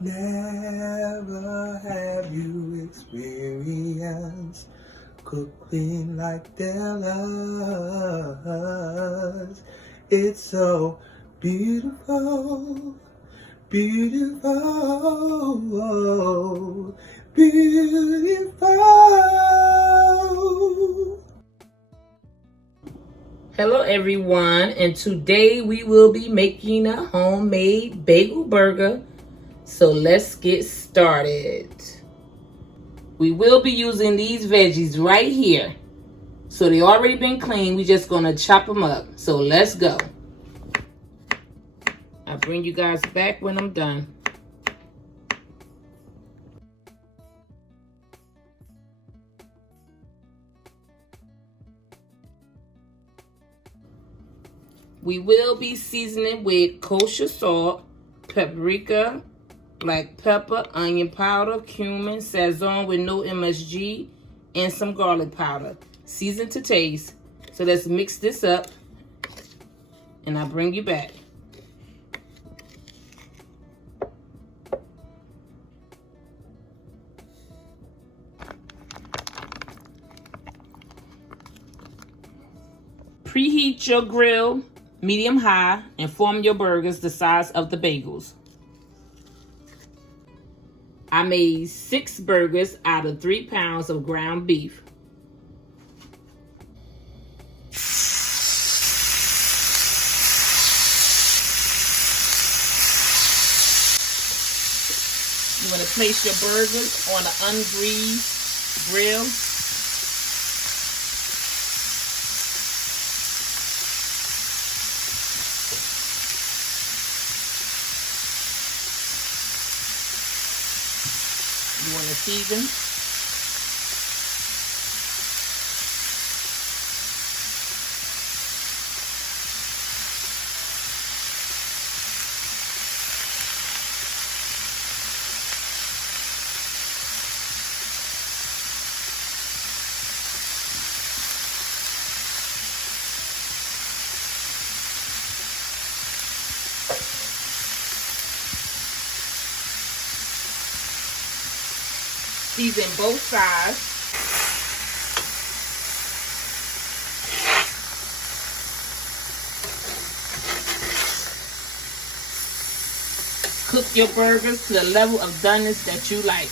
Never have you experienced cooking like Della's. It's so beautiful, beautiful, beautiful. Hello everyone, and today we will be making a homemade bagel burger. So let's get started. We will be using these veggies right here. So they already been cleaned. We're just gonna chop them up. So let's go. I'll bring you guys back when I'm done. We will be seasoning with kosher salt, paprika, black pepper, onion powder, cumin, Sazon with no MSG, and some garlic powder. Season to taste. So let's mix this up, and I'll bring you back. Preheat your grill medium-high and form your burgers the size of the bagels. I made 6 burgers out of 3 pounds of ground beef. You want to place your burgers on an ungreased grill. You want to season. Season both sides. Cook your burgers to the level of doneness that you like.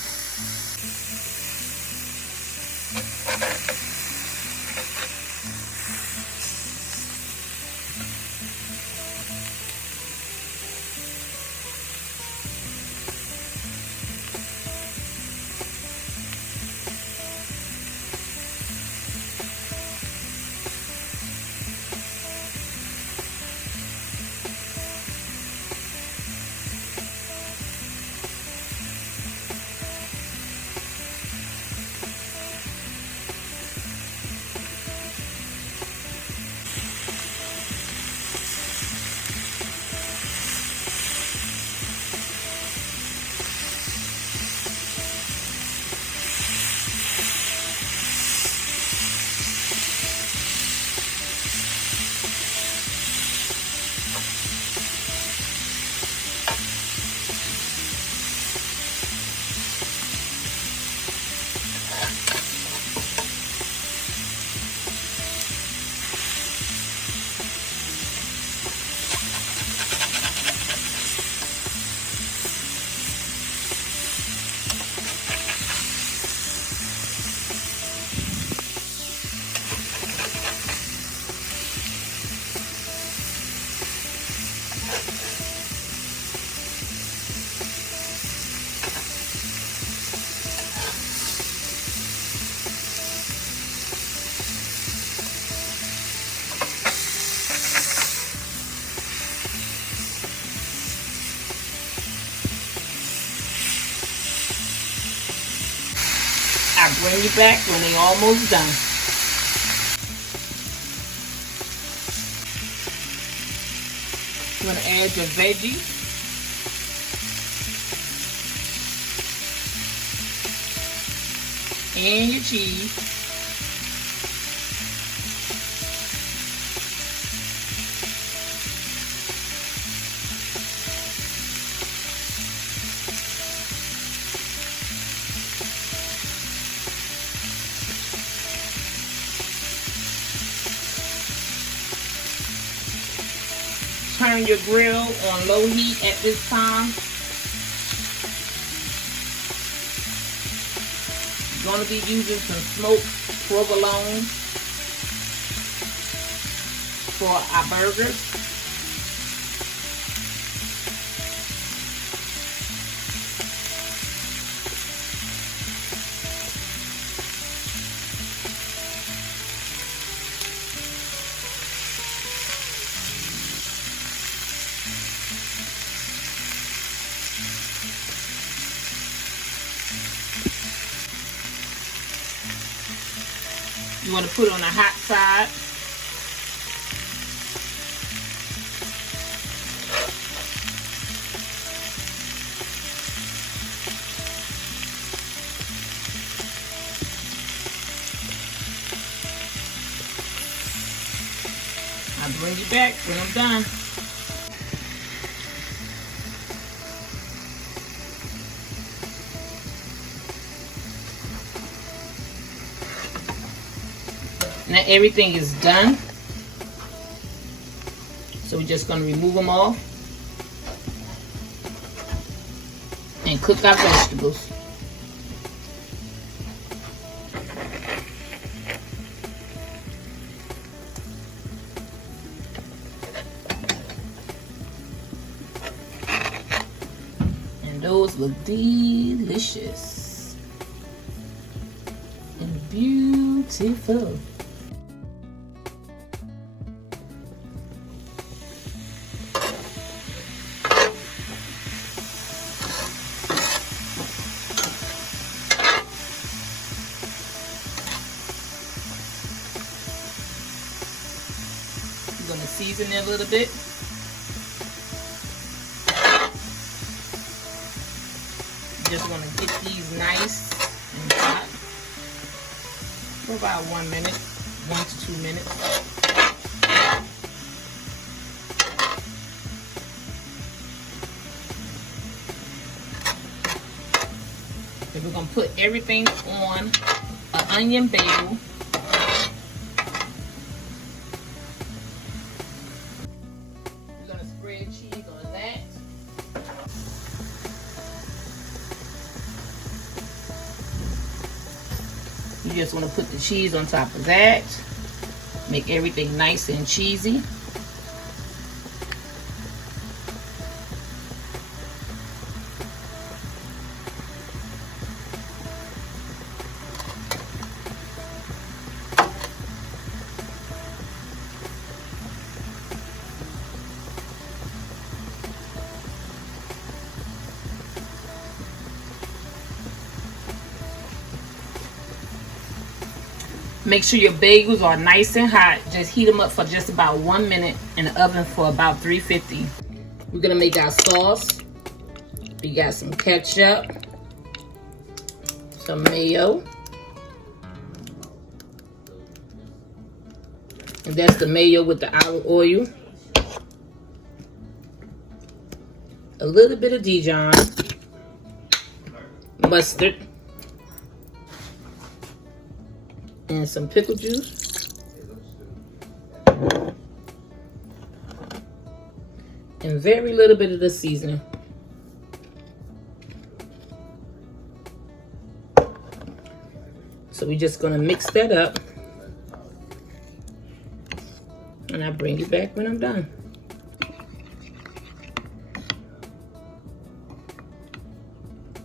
I'll bring you back when they're almost done. You want to add your veggies. And your cheese. turn your grill on low heat at this time. You're going to be using some smoked provolone for our burgers. You want to put it on the hot side. I'll bring you back when I'm done. Now everything is done. So we're just going to remove them all and cook our vegetables. And those look delicious and beautiful. I'm going to season it a little bit. Just going to get these nice and hot for about 1 minute, 1 to 2 minutes. And we're going to put everything on an onion bagel. Cheese on that. You just want to put the cheese on top of that. Make everything nice and cheesy. Make sure your bagels are nice and hot. Just heat them up for just about 1 minute in the oven for about 350. We're gonna make our sauce. We got some ketchup, some mayo, and that's the mayo with the olive oil. A little bit of Dijon Mustard. And some pickle juice. And very little bit of the seasoning. So we're just gonna mix that up. And I'll bring you back when I'm done.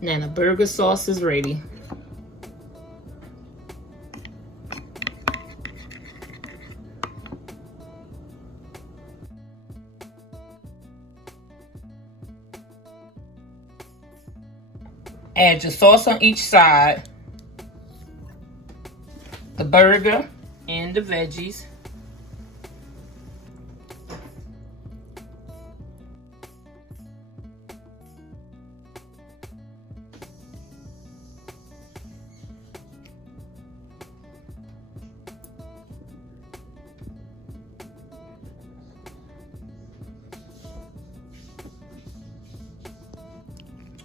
Now the burger sauce is ready. Add your sauce on each side, the burger and the veggies.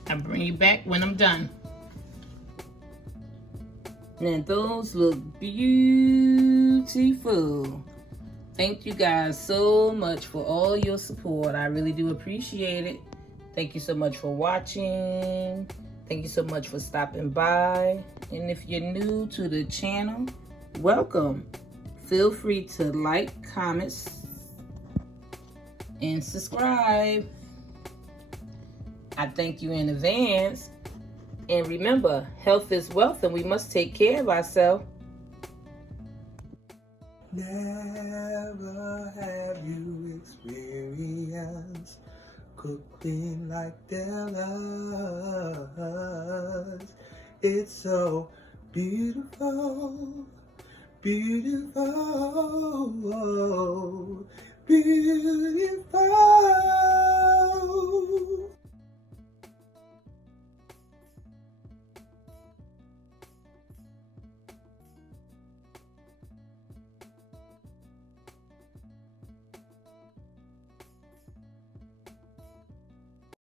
I'll bring you back when I'm done. Now those look beautiful. Thank you guys so much for all your support. I really do appreciate it. Thank you so much for watching. Thank you so much for stopping by. And if you're new to the channel, welcome. Feel free to like, comment, and subscribe. I thank you in advance. And remember, health is wealth and we must take care of ourselves. Never have you experienced cooking like Della's. It's so beautiful, beautiful.